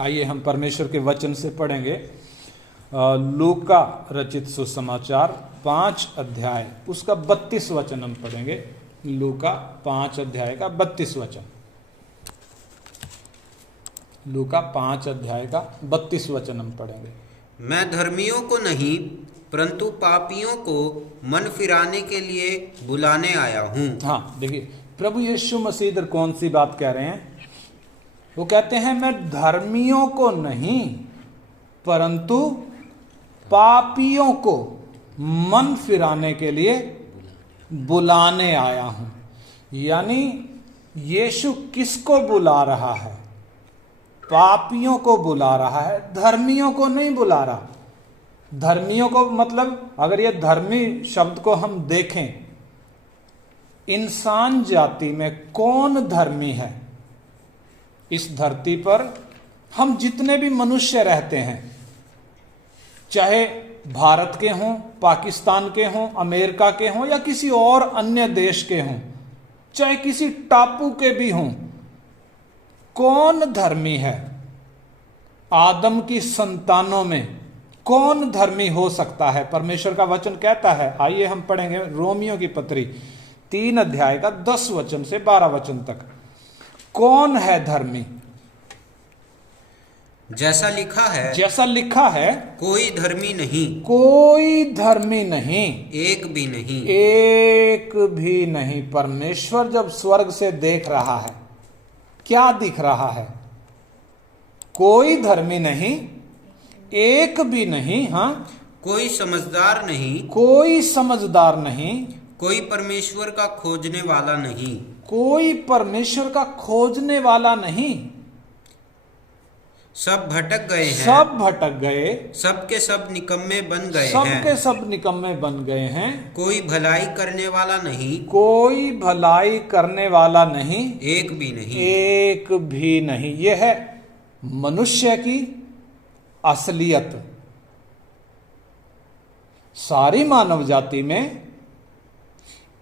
आइए हम परमेश्वर के वचन से पढ़ेंगे लूका रचित सुसमाचार 5 अध्याय उसका 32 वचन हम पढ़ेंगे। लूका 5 अध्याय का 32 वचन। लूका 5 अध्याय का 32 वचन हम पढ़ेंगे। मैं धर्मियों को नहीं परंतु पापियों को मन फिराने के लिए बुलाने आया हूँ। हाँ, देखिए प्रभु यीशु मसीह इधर कौन सी बात कह रहे हैं। वो कहते हैं मैं धर्मियों को नहीं परंतु पापियों को मन फिराने के लिए बुलाने आया हूं। यानी यीशु किसको बुला रहा है? पापियों को बुला रहा है, धर्मियों को नहीं बुला रहा। धर्मियों को मतलब अगर ये धर्मी शब्द को हम देखें, इंसान जाति में कौन धर्मी है? इस धरती पर हम जितने भी मनुष्य रहते हैं, चाहे भारत के हों, पाकिस्तान के हों, अमेरिका के हों या किसी और अन्य देश के हों, चाहे किसी टापू के भी हों, कौन धर्मी है? आदम की संतानों में कौन धर्मी हो सकता है? परमेश्वर का वचन कहता है, आइए हम पढ़ेंगे रोमियो की पत्री 3 अध्याय का 10 वचन से 12 वचन तक। कौन है धर्मी? जैसा लिखा है कोई धर्मी नहीं, कोई धर्मी नहीं, एक भी नहीं, एक भी नहीं। परमेश्वर जब स्वर्ग से देख रहा है, क्या दिख रहा है? कोई धर्मी नहीं, एक भी नहीं। हाँ, कोई समझदार नहीं, कोई समझदार नहीं, कोई परमेश्वर का खोजने वाला नहीं, कोई परमेश्वर का खोजने वाला नहीं। सब भटक गए हैं, सब भटक गए, सबके सब निकम्मे बन गए हैं, सबके सब निकम्मे बन गए हैं। कोई भलाई करने वाला नहीं, कोई भलाई करने वाला नहीं, एक भी नहीं, एक भी नहीं। यह है मनुष्य की असलियत। सारी मानव जाति में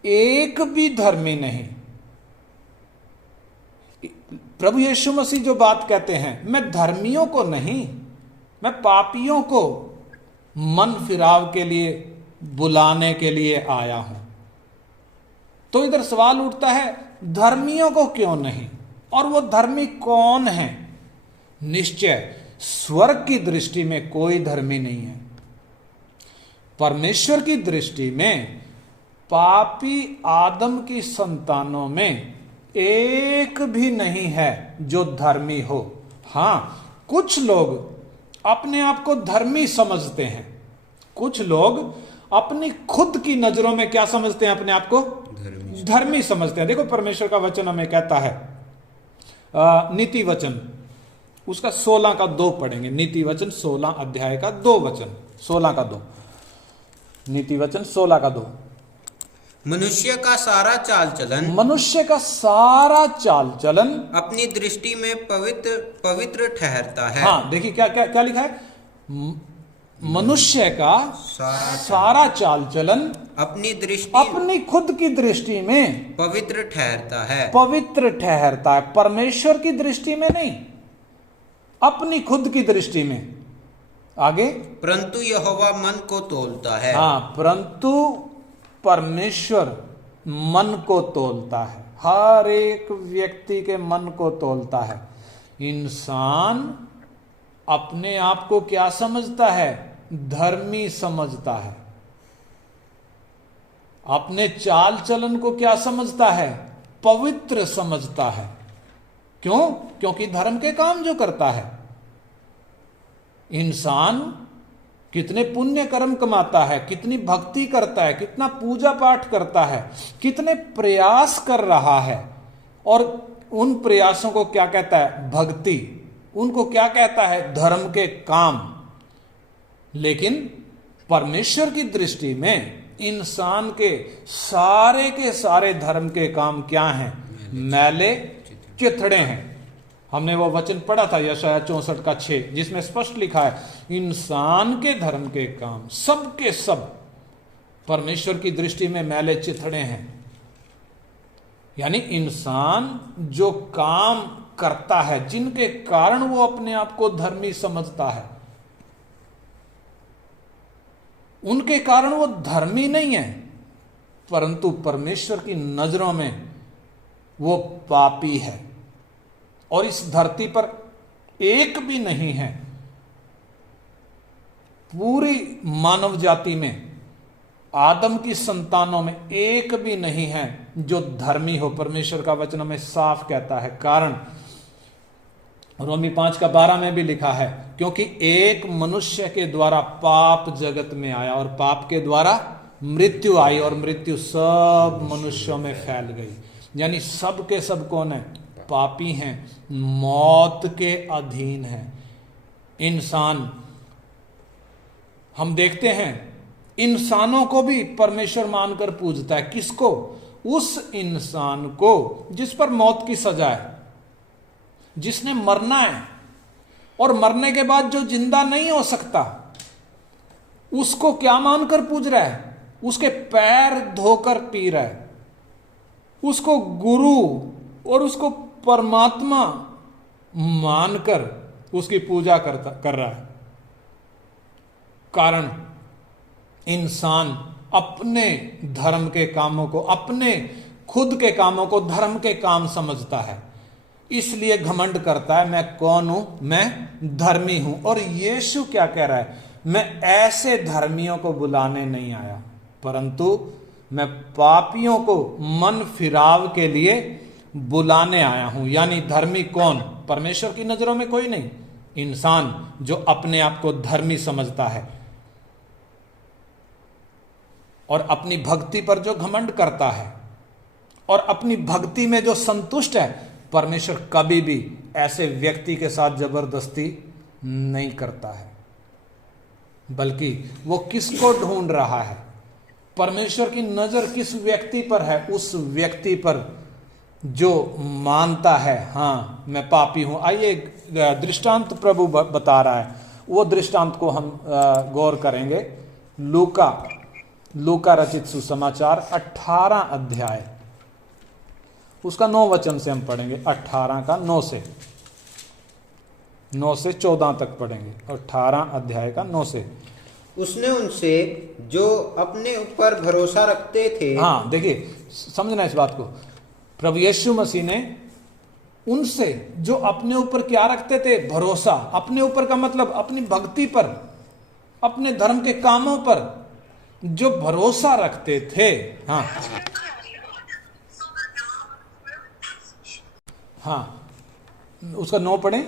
एक भी धर्मी नहीं। प्रभु यीशु मसीह जो बात कहते हैं, मैं धर्मियों को नहीं, मैं पापियों को मन फिराव के लिए बुलाने के लिए आया हूं। तो इधर सवाल उठता है, धर्मियों को क्यों नहीं? और वो धर्मी कौन है? निश्चय स्वर्ग की दृष्टि में कोई धर्मी नहीं है। परमेश्वर की दृष्टि में पापी आदम की संतानों में एक भी नहीं है जो धर्मी हो। हां, कुछ लोग अपने आप को धर्मी समझते हैं। कुछ लोग अपनी खुद की नजरों में क्या समझते हैं? अपने आप को धर्मी समझते हैं। देखो परमेश्वर का वचन हमें कहता है, नीति वचन उसका 16 का 2 पढ़ेंगे। नीति वचन 16 अध्याय का 2 वचन, 16 का 2। नीति वचन 16 का 2। मनुष्य का सारा चाल चलन अपनी दृष्टि में पवित्र ठहरता है। हाँ, देखिए क्या क्या क्या लिखा है? मनुष्य का सारा चाल चलन अपनी खुद की दृष्टि में पवित्र ठहरता है। पवित्र ठहरता है, परमेश्वर की दृष्टि में नहीं, अपनी खुद की दृष्टि में। आगे, परंतु यहोवा मन को तोलता है। हाँ, परंतु परमेश्वर मन को तोलता है। हर एक व्यक्ति के मन को तोलता है। इंसान अपने आप को क्या समझता है? धर्मी समझता है। अपने चाल चलन को क्या समझता है? पवित्र समझता है। क्यों? क्योंकि धर्म के काम जो करता है। इंसान कितने पुण्य कर्म कमाता है, कितनी भक्ति करता है, कितना पूजा पाठ करता है, कितने प्रयास कर रहा है, और उन प्रयासों को क्या कहता है? भक्ति। उनको क्या कहता है? धर्म के काम। लेकिन परमेश्वर की दृष्टि में इंसान के सारे धर्म के काम क्या हैं? मैले चिथड़े हैं। हमने वो वचन पढ़ा था यशायाह 64 का 6, जिसमें स्पष्ट लिखा है इंसान के धर्म के काम सब के सब परमेश्वर की दृष्टि में मैले चिथड़े हैं। यानी इंसान जो काम करता है, जिनके कारण वो अपने आप को धर्मी समझता है, उनके कारण वो धर्मी नहीं है, परंतु परमेश्वर की नजरों में वो पापी है। और इस धरती पर एक भी नहीं है, पूरी मानव जाति में, आदम की संतानों में एक भी नहीं है जो धर्मी हो। परमेश्वर का वचन में साफ कहता है। कारण रोमी 5:12 में भी लिखा है, क्योंकि एक मनुष्य के द्वारा पाप जगत में आया और पाप के द्वारा मृत्यु आई और मृत्यु सब मनुष्यों में फैल गई। यानी सब के सब कौन है? पापी हैं, मौत के अधीन हैं। इंसान, हम देखते हैं इंसानों को भी परमेश्वर मानकर पूजता है। किसको? उस इंसान को जिस पर मौत की सजा है, जिसने मरना है और मरने के बाद जो जिंदा नहीं हो सकता, उसको क्या मानकर पूज रहा है? उसके पैर धोकर पी रहा है, उसको गुरु और उसको परमात्मा मानकर उसकी पूजा कर रहा है। कारण इंसान अपने धर्म के कामों को, अपने खुद के कामों को धर्म के काम समझता है, इसलिए घमंड करता है, मैं कौन हूं? मैं धर्मी हूं। और यीशु क्या कह रहा है? मैं ऐसे धर्मियों को बुलाने नहीं आया, परंतु मैं पापियों को मन फिराव के लिए बुलाने आया हूं। यानी धर्मी कौन? परमेश्वर की नजरों में कोई नहीं, इंसान जो अपने आप को धर्मी समझता है और अपनी भक्ति पर जो घमंड करता है और अपनी भक्ति में जो संतुष्ट है। परमेश्वर कभी भी ऐसे व्यक्ति के साथ जबरदस्ती नहीं करता है, बल्कि वो किसको ढूंढ रहा है? परमेश्वर की नजर किस व्यक्ति पर है? उस व्यक्ति पर जो मानता है, हां मैं पापी हूं। आइए दृष्टांत प्रभु बता रहा है, वो दृष्टांत को हम गौर करेंगे। लूका रचित सुसमाचार 18 अध्याय, उसका 9 वचन से हम पढ़ेंगे। 18 का 9 से 14 तक पढ़ेंगे। 18 अध्याय का 9 से। उसने उनसे जो अपने ऊपर भरोसा रखते थे। हाँ देखिए, समझना इस बात को। प्रभु यीशु मसीह ने उनसे जो अपने ऊपर क्या रखते थे? भरोसा। अपने ऊपर का मतलब अपनी भक्ति पर, अपने धर्म के कामों पर जो भरोसा रखते थे। हाँ हाँ, उसका 9 पढ़ें।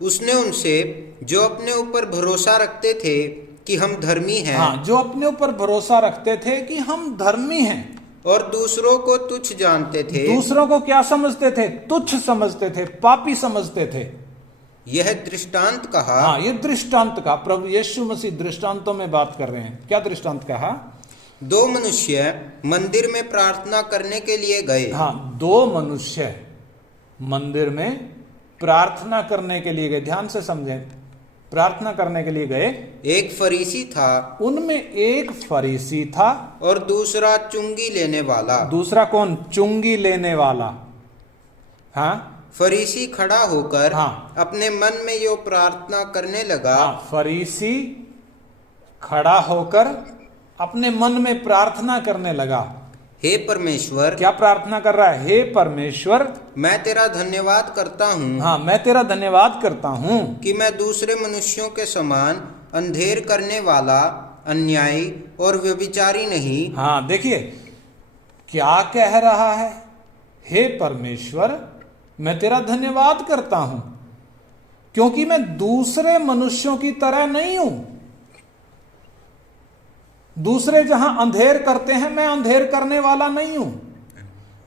उसने उनसे जो अपने ऊपर भरोसा रखते थे कि हम धर्मी हैं। हाँ, जो अपने ऊपर भरोसा रखते थे कि हम धर्मी हैं, और दूसरों को तुच्छ जानते थे। दूसरों को क्या समझते थे? तुच्छ समझते थे, पापी समझते थे। यह दृष्टांत कहा। हाँ, ये दृष्टांत कहा। प्रभु यीशु मसीह दृष्टांतों में बात कर रहे हैं। क्या दृष्टांत कहा? 2 मनुष्य मंदिर में प्रार्थना करने के लिए गए। हाँ, 2 मनुष्य मंदिर में प्रार्थना करने के लिए गए। ध्यान से समझें, प्रार्थना करने के लिए गए। एक फरीसी था, उनमें एक फरीसी था और दूसरा चुंगी लेने वाला। दूसरा कौन? चुंगी लेने वाला। हाँ, फरीसी खड़ा होकर हाँ, अपने मन में यो प्रार्थना करने लगा। हाँ, फरीसी खड़ा होकर अपने मन में प्रार्थना करने लगा। हे परमेश्वर। क्या प्रार्थना कर रहा है? हे परमेश्वर, मैं तेरा धन्यवाद करता हूँ। हाँ, मैं तेरा धन्यवाद करता हूँ कि मैं दूसरे मनुष्यों के समान अंधेर करने वाला, अन्यायी और व्यभिचारी नहीं। हाँ देखिए क्या कह रहा है। हे परमेश्वर, मैं तेरा धन्यवाद करता हूं क्योंकि मैं दूसरे मनुष्यों की तरह नहीं हूं। दूसरे जहां अंधेर करते हैं, मैं अंधेर करने वाला नहीं हूं।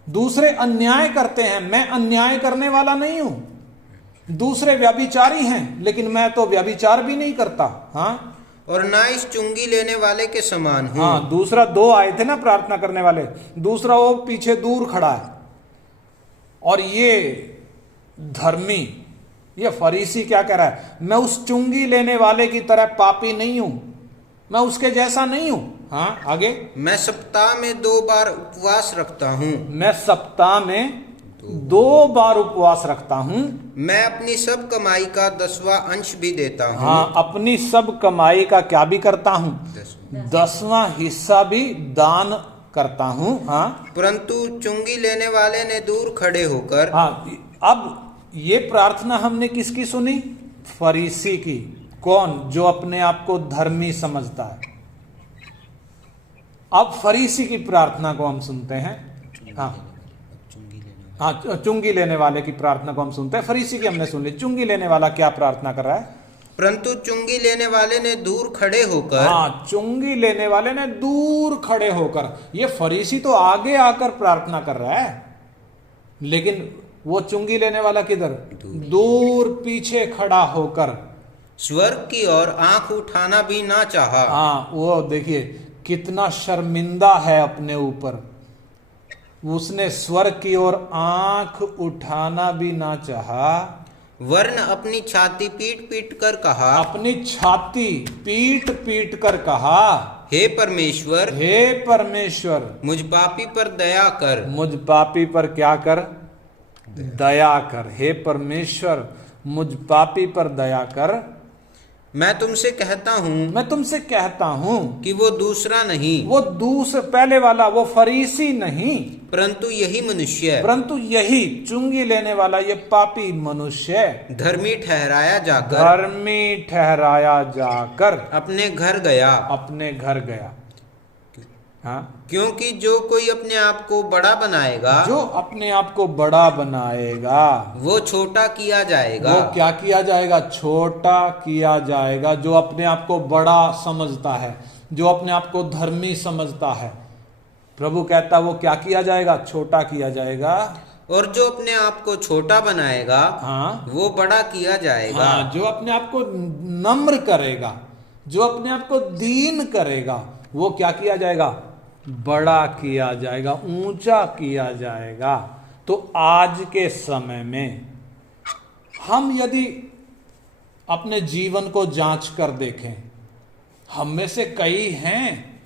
दूसरे अन्याय करते हैं, मैं अन्याय करने वाला नहीं हूं। दूसरे व्यभिचारी हैं, लेकिन मैं तो व्यभिचार भी नहीं करता। हाँ, और ना इस चुंगी लेने वाले के समान हूं। हाँ, दूसरा 2 आए थे ना प्रार्थना करने वाले, दूसरा वो पीछे दूर खड़ा है। और ये धर्मी, ये फरीसी क्या कह रहा है? मैं उस चुंगी लेने वाले की तरह पापी नहीं हूं, मैं उसके जैसा नहीं हूं। हाँ, आगे। मैं सप्ताह में 2 बार उपवास रखता हूं। मैं सप्ताह में 2 बार उपवास रखता हूं। मैं अपनी सब कमाई का 10वां अंश भी देता हूँ। हाँ, अपनी सब कमाई का क्या भी करता हूं? 10वां हिस्सा भी दान करता हूं। हाँ, परंतु चुंगी लेने वाले ने दूर खड़े होकर, हाँ, अब ये प्रार्थना हमने किसकी सुनी? फरीसी की। कौन? जो अपने आप को धर्मी समझता है। अब फरीसी की प्रार्थना को हम सुनते हैं। हाँ, चुंगी लेने वाले की प्रार्थना को हम सुनते हैं। फरीसी की हमने सुन ली। चुंगी लेने वाला क्या प्रार्थना कर रहा है? परंतु चुंगी लेने वाले ने दूर खड़े होकर, हाँ, चुंगी लेने वाले ने दूर खड़े होकर। ये फरीसी तो आगे आकर प्रार्थना कर रहा है, लेकिन वो चुंगी लेने वाला किधर? दूर पीछे खड़ा होकर स्वर्ग की ओर आंख उठाना भी ना चाहा। हाँ, वो देखिए कितना शर्मिंदा है अपने ऊपर। उसने स्वर्ग की ओर आंख उठाना भी ना चाहा, वरन अपनी छाती पीट पीट कर कहा, अपनी छाती पीट पीट कर कहा, हे परमेश्वर, हे परमेश्वर, मुझ पापी पर दया कर। मुझ पापी पर क्या कर? दया कर। हे परमेश्वर, मुझ पापी पर दया कर। मैं तुमसे कहता हूँ मैं तुमसे कहता हूं कि वो दूसरा नहीं, वो दूसरे पहले वाला, वो फरीसी नहीं, परंतु यही मनुष्य परंतु यही चुंगी लेने वाला, ये पापी मनुष्य धर्मी ठहराया जाकर, धर्मी ठहराया जाकर अपने घर गया। अपने घर गया। हाँ, क्योंकि जो कोई अपने आप को बड़ा बनाएगा, जो अपने आप को बड़ा बनाएगा, वो छोटा किया जाएगा। वो क्या किया जाएगा? छोटा किया जाएगा। जो अपने आप को बड़ा समझता है, जो अपने आप को धर्मी समझता है, प्रभु कहता वो क्या किया जाएगा? छोटा किया जाएगा। और जो अपने आप को छोटा बनाएगा, हाँ, वो बड़ा किया जाएगा। हाँ, जो अपने आप को नम्र करेगा, जो अपने आप को दीन करेगा, वो क्या किया जाएगा? बड़ा किया जाएगा, ऊंचा किया जाएगा। तो आज के समय में हम यदि अपने जीवन को जांच कर देखें, हम में से कई हैं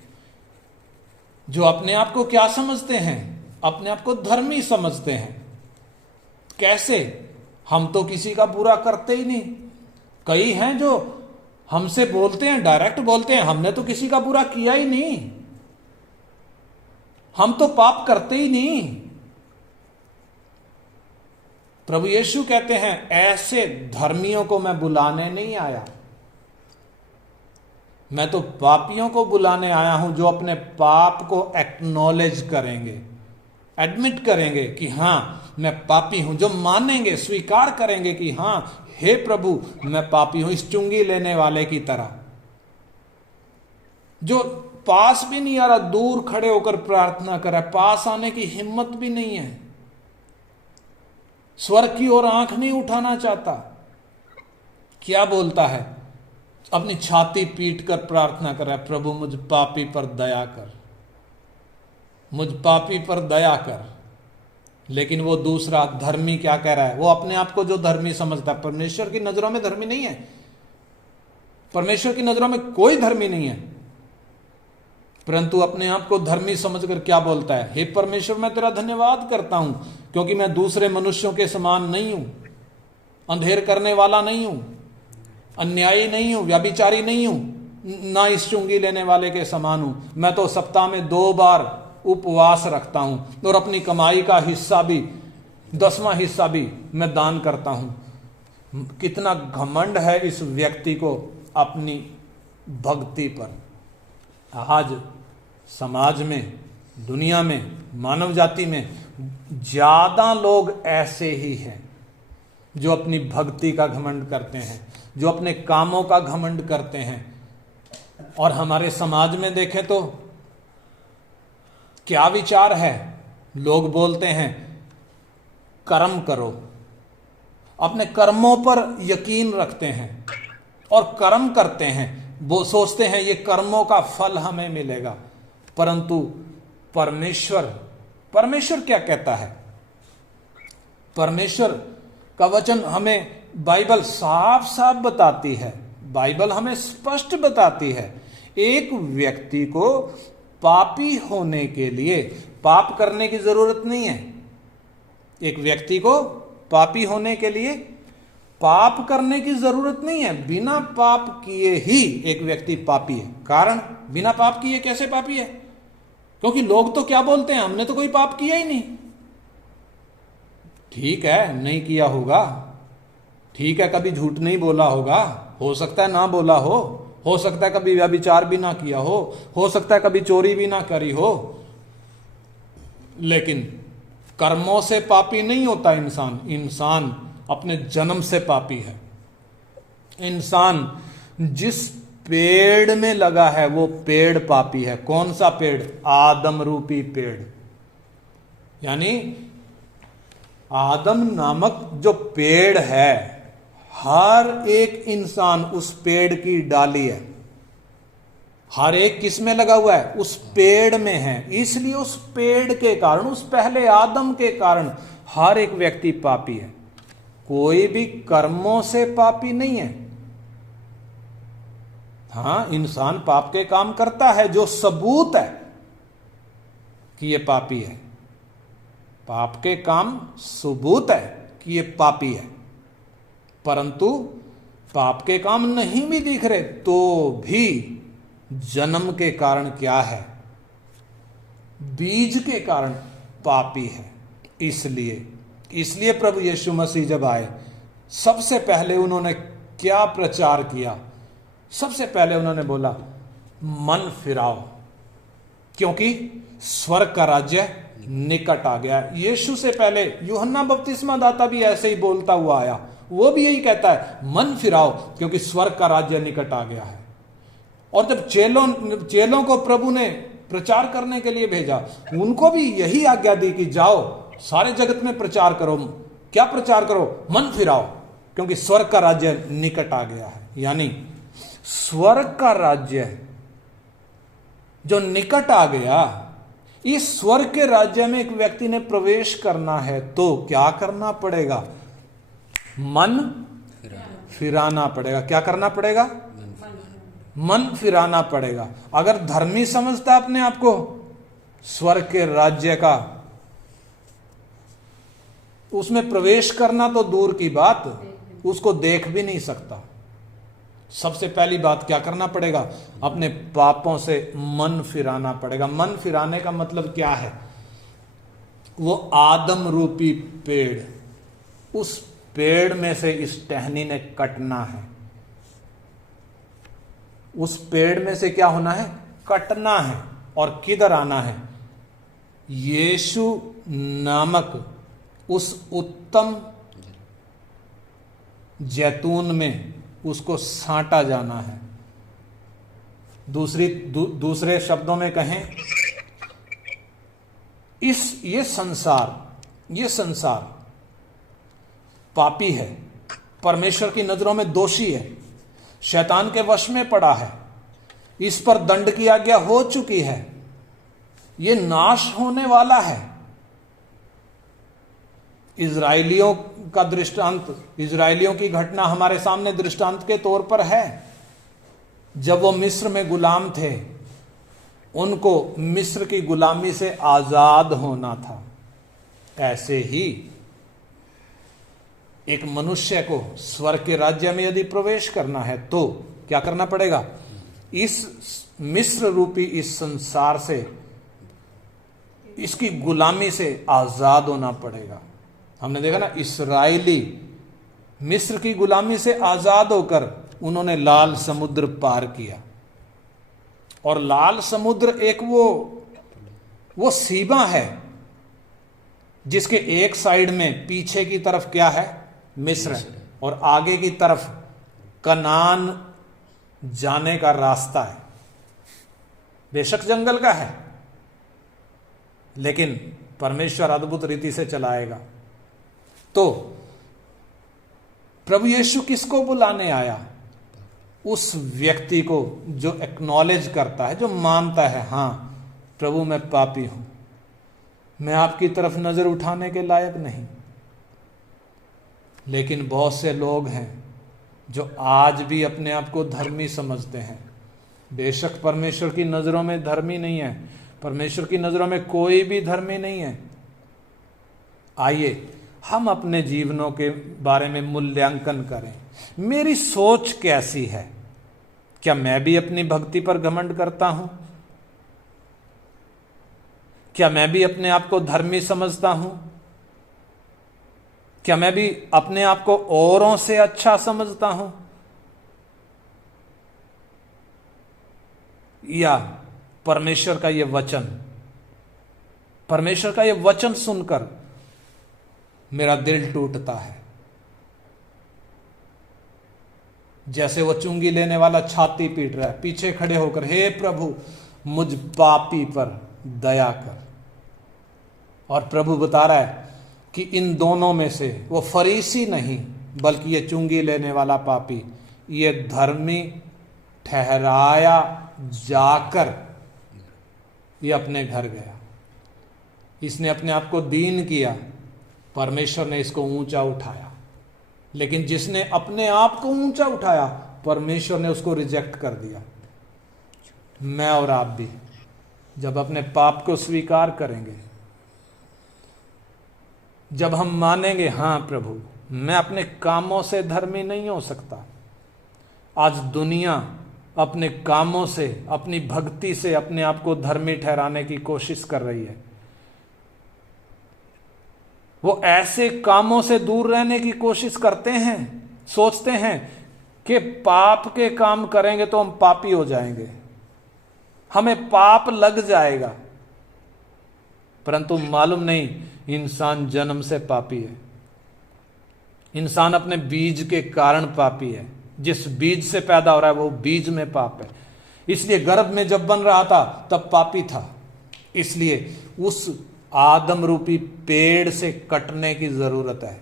जो अपने आप को क्या समझते हैं? अपने आप को धर्मी समझते हैं। कैसे? हम तो किसी का बुरा करते ही नहीं। कई हैं जो हमसे बोलते हैं, डायरेक्ट बोलते हैं, हमने तो किसी का बुरा किया ही नहीं, हम तो पाप करते ही नहीं। प्रभु यीशु कहते हैं ऐसे धर्मियों को मैं बुलाने नहीं आया, मैं तो पापियों को बुलाने आया हूं, जो अपने पाप को एक्नॉलेज करेंगे, एडमिट करेंगे कि हां मैं पापी हूं, जो मानेंगे, स्वीकार करेंगे कि हां हे प्रभु मैं पापी हूं, इस चुंगी लेने वाले की तरह, जो पास भी नहीं आ रहा, दूर खड़े होकर प्रार्थना कर रहा है, पास आने की हिम्मत भी नहीं है, स्वर्ग की ओर आंख नहीं उठाना चाहता। क्या बोलता है? अपनी छाती पीट कर प्रार्थना कर रहा है, प्रभु मुझ पापी पर दया कर, मुझ पापी पर दया कर। लेकिन वो दूसरा धर्मी क्या कह रहा है? वो अपने आप को जो धर्मी समझता है, परमेश्वर की नजरों में धर्मी नहीं है। परमेश्वर की नजरों में कोई धर्मी नहीं है, परंतु अपने आप को धर्मी समझकर क्या बोलता है? हे परमेश्वर मैं तेरा धन्यवाद करता हूं, क्योंकि मैं दूसरे मनुष्यों के समान नहीं हूं, अंधेर करने वाला नहीं हूं, अन्यायी नहीं हूं, व्यभिचारी नहीं हूं, ना इस चुंगी लेने वाले के समान हूं। मैं तो सप्ताह में 2 बार उपवास रखता हूं और अपनी कमाई का हिस्सा भी, 10वां हिस्सा भी मैं दान करता हूं। कितना घमंड है इस व्यक्ति को अपनी भक्ति पर। आज समाज में, दुनिया में, मानव जाति में ज्यादा लोग ऐसे ही हैं जो अपनी भक्ति का घमंड करते हैं, जो अपने कामों का घमंड करते हैं। और हमारे समाज में देखें तो क्या विचार है? लोग बोलते हैं कर्म करो, अपने कर्मों पर यकीन रखते हैं और कर्म करते हैं, वो सोचते हैं ये कर्मों का फल हमें मिलेगा। परंतु परमेश्वर क्या कहता है? परमेश्वर का वचन हमें बाइबल साफ साफ बताती है, बाइबल हमें स्पष्ट बताती है, एक व्यक्ति को पापी होने के लिए पाप करने की जरूरत नहीं है। एक व्यक्ति को पापी होने के लिए पाप करने की जरूरत नहीं है, बिना पाप किए ही एक व्यक्ति पापी है। कारण, बिना पाप किए कैसे पापी है? क्योंकि लोग तो क्या बोलते हैं, हमने तो कोई पाप किया ही नहीं। ठीक है, नहीं किया होगा, ठीक है, कभी झूठ नहीं बोला होगा, हो सकता है ना बोला हो सकता है कभी व्यभिचार भी ना किया हो सकता है कभी चोरी भी ना करी हो, लेकिन कर्मों से पापी नहीं होता इंसान। इंसान अपने जन्म से पापी है। इंसान जिस पेड़ में लगा है वो पेड़ पापी है। कौन सा पेड़? आदम रूपी पेड़। यानी आदम नामक जो पेड़ है, हर एक इंसान उस पेड़ की डाली है। हर एक किस में लगा हुआ है? उस पेड़ में है। इसलिए उस पेड़ के कारण, उस पहले आदम के कारण हर एक व्यक्ति पापी है। कोई भी कर्मों से पापी नहीं है। हां, इंसान पाप के काम करता है जो सबूत है कि ये पापी है। पाप के काम सबूत है कि ये पापी है, परंतु पाप के काम नहीं भी दिख रहे तो भी जन्म के कारण क्या है? बीज के कारण पापी है। इसलिए प्रभु यीशु मसीह जब आए, सबसे पहले उन्होंने क्या प्रचार किया? सबसे पहले उन्होंने बोला मन फिराओ, क्योंकि स्वर्ग का राज्य निकट आ गया। यीशु से पहले यूहन्ना बपतिस्मा दाता भी ऐसे ही बोलता हुआ आया। वो भी यही कहता है, मन फिराओ क्योंकि स्वर्ग का राज्य निकट आ गया है। और जब चेलों को प्रभु ने प्रचार करने के लिए भेजा, उनको भी यही आज्ञा दी कि जाओ सारे जगत में प्रचार करो। क्या प्रचार करो? मन फिराओ क्योंकि स्वर्ग का राज्य निकट आ गया है। यानी स्वर्ग का राज्य जो निकट आ गया, इस स्वर्ग के राज्य में एक व्यक्ति ने प्रवेश करना है तो क्या करना पड़ेगा? मन फिराना पड़ेगा। क्या करना पड़ेगा? मन फिराना पड़ेगा। अगर धर्मी समझता अपने आप को, स्वर्ग के राज्य का उसमें प्रवेश करना तो दूर की बात, उसको देख भी नहीं सकता। सबसे पहली बात क्या करना पड़ेगा? अपने पापों से मन फिराना पड़ेगा। मन फिराने का मतलब क्या है? वो आदम रूपी पेड़, उस पेड़ में से इस टहनी ने कटना है। उस पेड़ में से क्या होना है? कटना है। और किधर आना है? यीशु नामक उस उत्तम जैतून में उसको सांटा जाना है। दूसरे शब्दों में कहें, ये संसार पापी है, परमेश्वर की नजरों में दोषी है, शैतान के वश में पड़ा है, इस पर दंड की आज्ञा हो चुकी है, ये नाश होने वाला है। इजराइलियों का दृष्टांत, इजराइलियों की घटना हमारे सामने दृष्टांत के तौर पर है। जब वो मिस्र में गुलाम थे, उनको मिस्र की गुलामी से आजाद होना था। ऐसे ही एक मनुष्य को स्वर्ग के राज्य में यदि प्रवेश करना है तो क्या करना पड़ेगा? इस मिस्र रूपी इस संसार से, इसकी गुलामी से आजाद होना पड़ेगा। हमने देखा ना, इस्राएली मिस्र की गुलामी से आजाद होकर उन्होंने लाल समुद्र पार किया। और लाल समुद्र एक वो सीमा है जिसके एक साइड में पीछे की तरफ क्या है? मिस्र, और आगे की तरफ कनान जाने का रास्ता है। बेशक जंगल का है, लेकिन परमेश्वर अद्भुत रीति से चलाएगा। तो प्रभु यीशु किसको बुलाने आया? उस व्यक्ति को जो एक्नॉलेज करता है, जो मानता है, हां प्रभु मैं पापी हूं, मैं आपकी तरफ नजर उठाने के लायक नहीं। लेकिन बहुत से लोग हैं जो आज भी अपने आप को धर्मी समझते हैं। बेशक परमेश्वर की नजरों में धर्मी नहीं है, परमेश्वर की नजरों में कोई भी धर्मी नहीं है, आइए हम अपने जीवनों के बारे में मूल्यांकन करें। मेरी सोच कैसी है? क्या मैं भी अपनी भक्ति पर घमंड करता हूं? क्या मैं भी अपने आप को धर्मी समझता हूं? क्या मैं भी अपने आप को औरों से अच्छा समझता हूं? या परमेश्वर का यह वचन सुनकर मेरा दिल टूटता है, जैसे वो चुंगी लेने वाला छाती पीट रहा है पीछे खड़े होकर, हे प्रभु मुझ पापी पर दया कर। और प्रभु बता रहा है कि इन दोनों में से वो फरीसी नहीं बल्कि ये चुंगी लेने वाला पापी, ये धर्मी ठहराया जाकर ये अपने घर गया। इसने अपने आप को दीन किया, परमेश्वर ने इसको ऊंचा उठाया। लेकिन जिसने अपने आप को ऊंचा उठाया, परमेश्वर ने उसको रिजेक्ट कर दिया। मैं और आप भी जब अपने पाप को स्वीकार करेंगे, जब हम मानेंगे हाँ प्रभु मैं अपने कामों से धर्मी नहीं हो सकता, आज दुनिया अपने कामों से, अपनी भक्ति से अपने आप को धर्मी ठहराने की कोशिश कर रही है। वो ऐसे कामों से दूर रहने की कोशिश करते हैं, सोचते हैं कि पाप के काम करेंगे तो हम पापी हो जाएंगे, हमें पाप लग जाएगा। परंतु मालूम नहीं, इंसान जन्म से पापी है। इंसान अपने बीज के कारण पापी है। जिस बीज से पैदा हो रहा है वो बीज में पाप है। इसलिए गर्भ में जब बन रहा था तब पापी था। इसलिए उस आदम रूपी पेड़ से कटने की जरूरत है।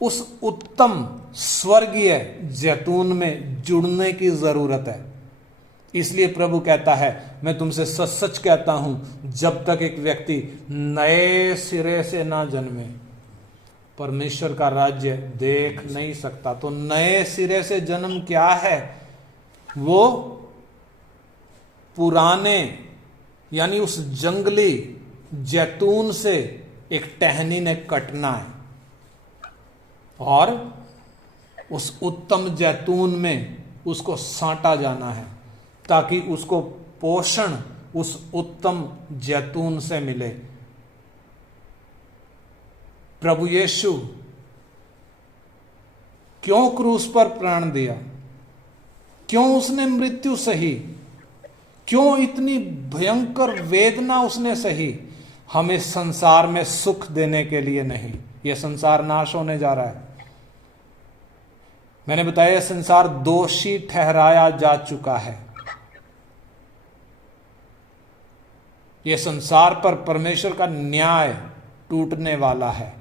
उस उत्तम स्वर्गीय जैतून में जुड़ने की जरूरत है। इसलिए प्रभु कहता है, मैं तुमसे सच सच कहता हूं, जब तक एक व्यक्ति नए सिरे से ना जन्मे परमेश्वर का राज्य देख नहीं सकता। तो नए सिरे से जन्म क्या है? वो पुराने यानी उस जंगली जैतून से एक टहनी ने कटना है और उस उत्तम जैतून में उसको सांटा जाना है, ताकि उसको पोषण उस उत्तम जैतून से मिले। प्रभु यीशु क्यों क्रूस पर प्राण दिया? क्यों उसने मृत्यु सही? क्यों इतनी भयंकर वेदना उसने सही? हमें संसार में सुख देने के लिए नहीं। यह संसार नाश होने जा रहा है। मैंने बताया, यह संसार दोषी ठहराया जा चुका है। यह संसार पर परमेश्वर का न्याय टूटने वाला है।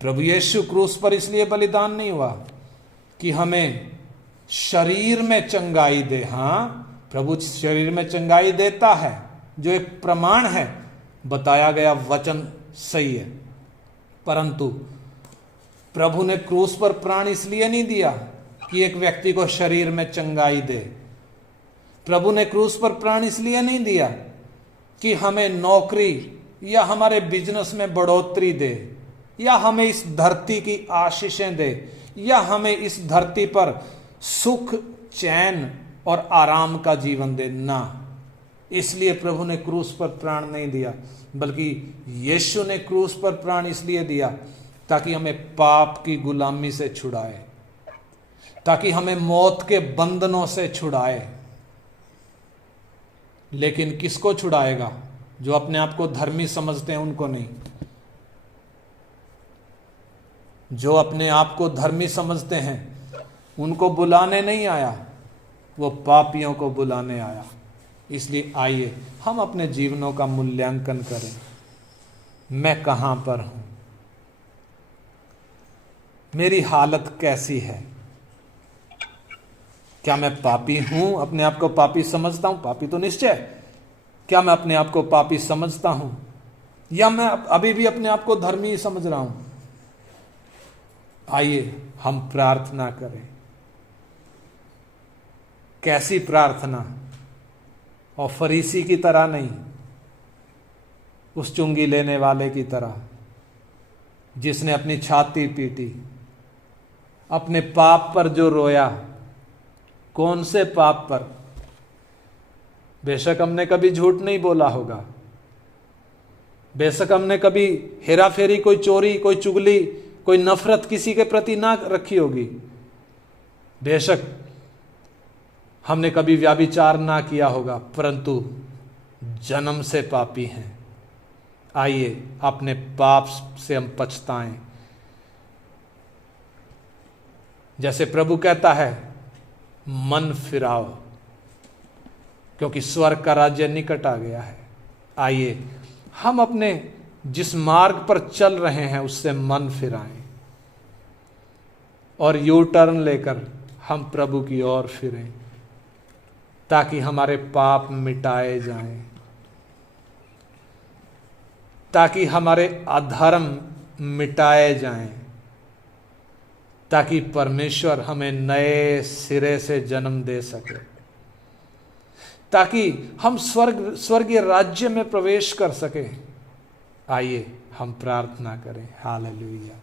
प्रभु यीशु क्रूस पर इसलिए बलिदान नहीं हुआ कि हमें शरीर में चंगाई दे। हां, प्रभु शरीर में चंगाई देता है, जो एक प्रमाण है, बताया गया वचन सही है। परंतु प्रभु ने क्रूस पर प्राण इसलिए नहीं दिया कि एक व्यक्ति को शरीर में चंगाई दे। प्रभु ने क्रूस पर प्राण इसलिए नहीं दिया कि हमें नौकरी या हमारे बिजनेस में बढ़ोतरी दे, या हमें इस धरती की आशीषें दे, या हमें इस धरती पर सुख, चैन और आराम का जीवन दे। ना, इसलिए प्रभु ने क्रूस पर प्राण नहीं दिया, बल्कि यीशु ने क्रूस पर प्राण इसलिए दिया ताकि हमें पाप की गुलामी से छुड़ाए, ताकि हमें मौत के बंधनों से छुड़ाए। लेकिन किसको छुड़ाएगा? जो अपने आप को धर्मी समझते हैं उनको नहीं। जो अपने आप को धर्मी समझते हैं उनको बुलाने नहीं आया, वो पापियों को बुलाने आया। इसलिए आइए हम अपने जीवनों का मूल्यांकन करें। मैं कहां पर हूं? मेरी हालत कैसी है? क्या मैं पापी हूं? अपने आप को पापी समझता हूं? पापी तो निश्चय। क्या मैं अपने आप को पापी समझता हूं, या मैं अभी भी अपने आप को धर्मी समझ रहा हूं? आइए हम प्रार्थना करें। कैसी प्रार्थना? और फरीसी की तरह नहीं, उस चुंगी लेने वाले की तरह जिसने अपनी छाती पीटी, अपने पाप पर जो रोया। कौन से पाप पर? बेशक हमने कभी झूठ नहीं बोला होगा, बेशक हमने कभी हेरा फेरी, कोई चोरी, कोई चुगली, कोई नफरत किसी के प्रति ना रखी होगी, बेशक हमने कभी व्याभिचार ना किया होगा, परंतु जन्म से पापी हैं। आइए अपने पाप से हम पछताएं। जैसे प्रभु कहता है, मन फिराओ, क्योंकि स्वर्ग का राज्य निकट आ गया है। आइए हम अपने जिस मार्ग पर चल रहे हैं उससे मन फिराएं और यू टर्न लेकर हम प्रभु की ओर फिरें, ताकि हमारे पाप मिटाए जाएं, ताकि हमारे अधर्म मिटाए जाएं, ताकि परमेश्वर हमें नए सिरे से जन्म दे सके, ताकि हम स्वर्गीय राज्य में प्रवेश कर सके। आइए हम प्रार्थना करें। हालेलुया।